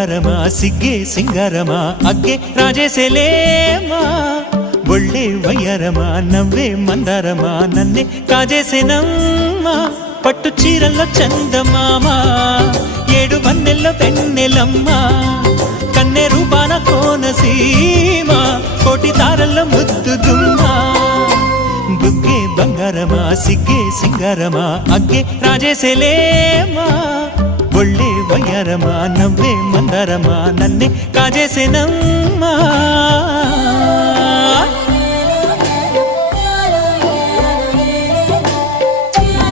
బంగారమా సిగ్గే సింగారమా అగ్గే రాజేసేలేమా ఒళ్ళే వయ్యారమా నవ్వే మందారమా నన్నే కాజేసేనమ్మా పట్టు చీరల్లో చందమామా ఏడు వన్నెల్లో పెన్నెలమ్మా కన్నె రూపాన కోనసీమ కోటి తారల్లో ముద్దుదుమ్మా బుగ్గే బంగారమా సిగ్గే సింగారమా అగ్గే రాజేసేలేమా ఒళ్ళే వయ్యారమా నవ్వే మందారమా నన్నే కాజేసేనమ్మా